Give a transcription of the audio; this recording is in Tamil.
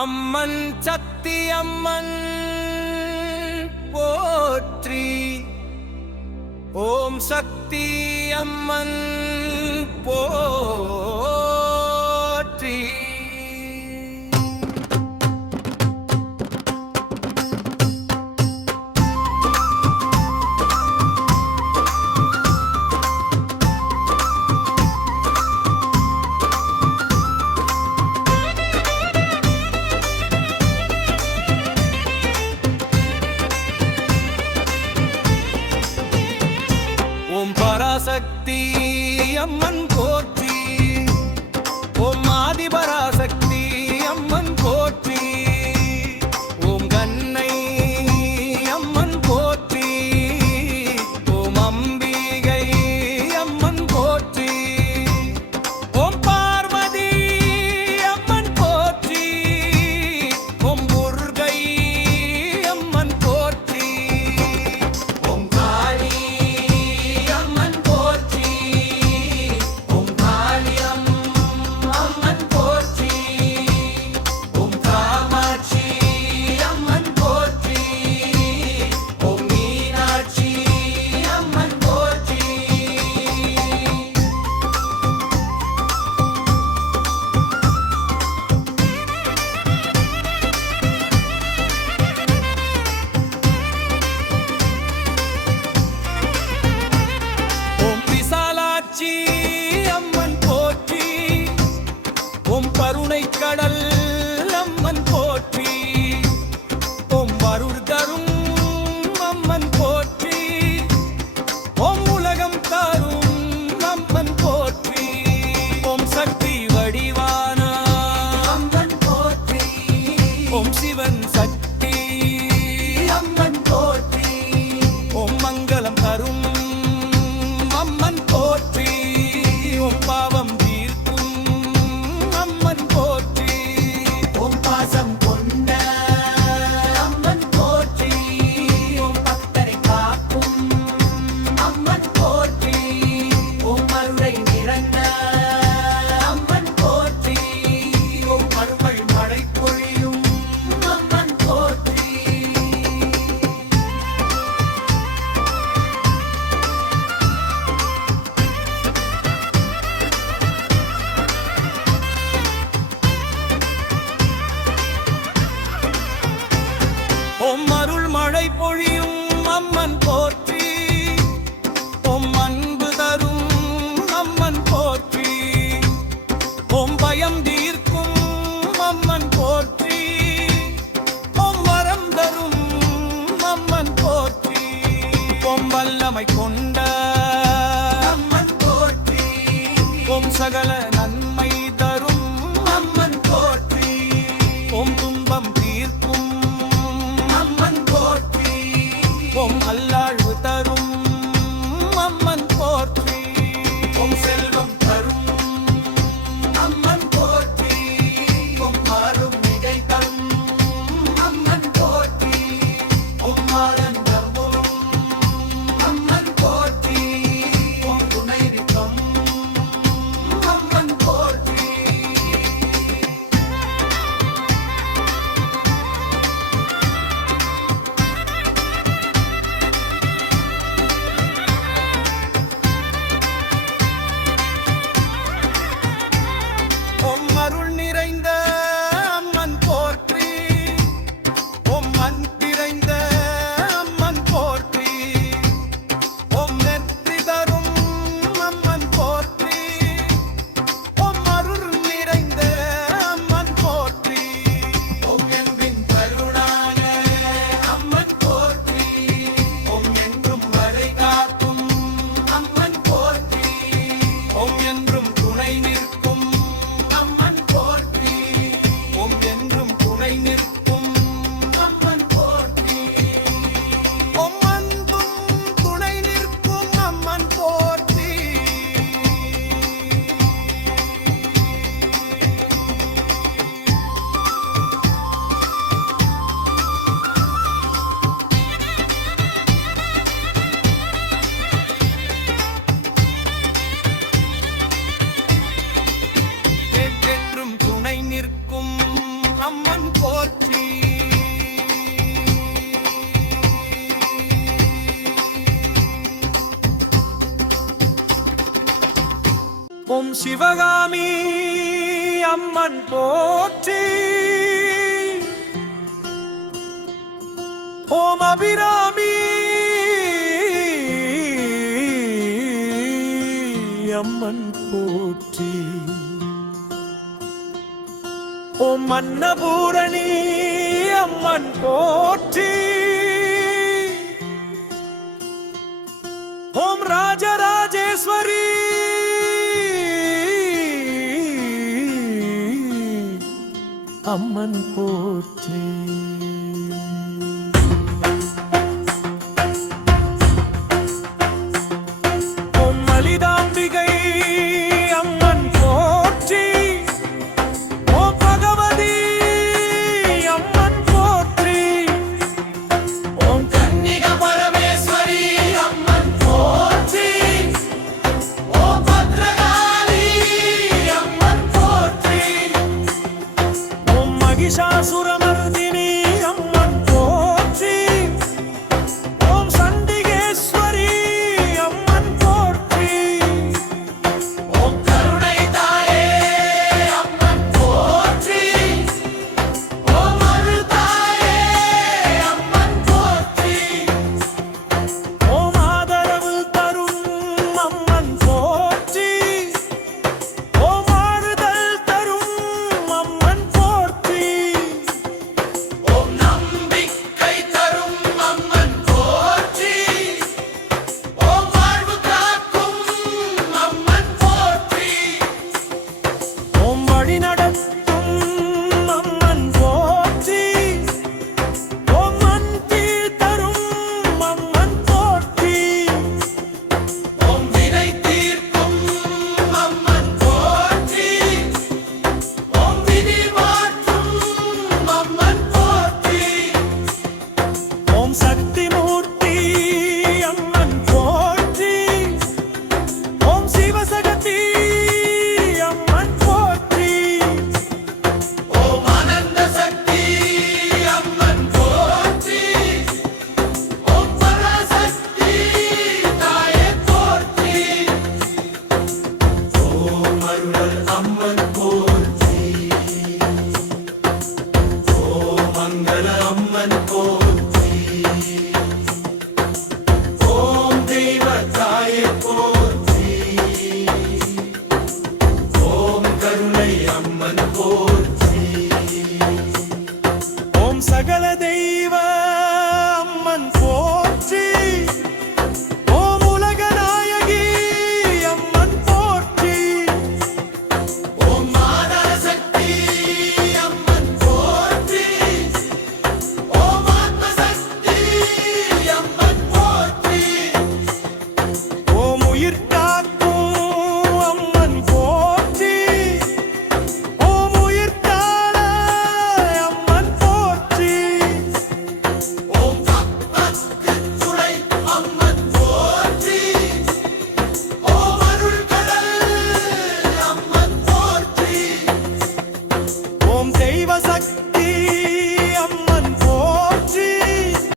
அம்மன் சக்தி அம்மன் போற்றி. ஓம் சக்தி அம்மன் போற்றி. ஓம் பராசக்தி அம்மன் போற்றி. ஓம் ஆதிபராசக்தி அம்மன் போற்றி. ஓம் கண்ணை அம்மன் போற்றி. ஓம் அம்பிகை அம்மன் போற்றி. ஓம் பார்வதி அம்மன் போற்றி. ஓம் முருகை அம்மன் போற்றி. ஓம் காளி அம்மன் போற்றி. ஓம் கருணை கடல் அம்மன் போற்றி. ஓம் வருள் தரும் அம்மன் போற்றி. ஓம் உலகம் தரும் அம்மன் போற்றி. ஓம் சக்தி வடிவான அம்மன் போற்றி. ஓம் சிவன் சக்தி அம்மன் போற்றி. ஓம் மங்களம் தரும் அம்மன் போற்றி. ஓம் பாவம் தீர்க்கும் அம்மன் போற்றி. ஓம் பாசம் கொண்ட அம்மன் போற்றி. ஓம் பக்தரை காக்கும் அம்மன் போற்றி. ஓம் அருளை நிறைந்த அம்மன் போற்றி. ஓம் அருள் மழை பொழியும் அம்மன் போற்றி. ஓம் அருள் மழை பொழியும் அம்மன் போற்றி. ஓம் அன்பு தரும் அம்மன் போற்றி. ஓம் பயம் தீர்க்கும் அம்மன் போற்றி. ஓம் வரம் தரும் அம்மன் போற்றி. ஓம் வல்லமை கொண்ட அம்மன் போற்றி. ஓம் சகல நன்மை தரும் அம்மன் போற்றி. ஓம் துன்பம் தீர்க்கும் அம்மன் போற்றி. ஓம் அல்லாழ்வு தரும் அம்மன் போற்றி. ஓம் செல்வம் தரும் அம்மன் போற்றி. ஓம் மாறும் நிலை தரும் அம்மன் போற்றி. ஓம் ஆனந்தமும் அம்மன் போற்றி. ஓம் துணை நிற்கும் அம்மன் சிவகாமி அம்மன் போற்றி. ஓம் அபிராமி அம்மன் போற்றி. ஓம் அன்னபூரணி அம்மன் போற்றி. ஓம் ராஜராஜேஸ்வரி அம்மன் போற்றி. ஓம் லலிதாம்பிகை அம்மன் போற்றி. ஓம் பகவதி அம்மன் போற்றி. ஓம் கன்னிக பரமேஸ்வரி அம்மன் போற்றி. ஓம் பத்ரகாளி அம்மன் போற்றி. ஓம் மகிஷாசுரமர்தினி அம்மன் போற்றி. ஓம் சண்டிகேஸ்வரி அம்மன் போற்றி. ஓம் கருணை தாயே அம்மன் போற்றி. ஓம் அருள் தாயே அம்மன் போற்றி. ஓம் ஆதரவு தரும் அம்மன் போற்றி. ஓம் ஆறுதல் தரும் அம்மன் போற்றி. ஓம் நம்பிக்கை தரும் அம்மன் போற்றி. ஓம் வாழ்வு காக்கும் அம்மன் போற்றி. ஓம் வழி நடத்தும் அம்மன் போற்றி. ஓம் மந்தி தரும் அம்மன் போற்றி. ஓம் வினை தீர்க்கும் அம்மன் போற்றி. ஓம் விதி மாற்றும் அம்மன் போற்றி. ஓம் சக்தி மூர்த்தி அம்மன் போற்றி. ஓம் சிவசக்தி அம்மன் போற்றி. ஓம் ஆனந்த சக்தி அம்மன் போற்றி. ஓம் பராசக்தி தாயே போற்றி. ஓம் அருள் அம்மன் போற்றி. ஓம் மங்கள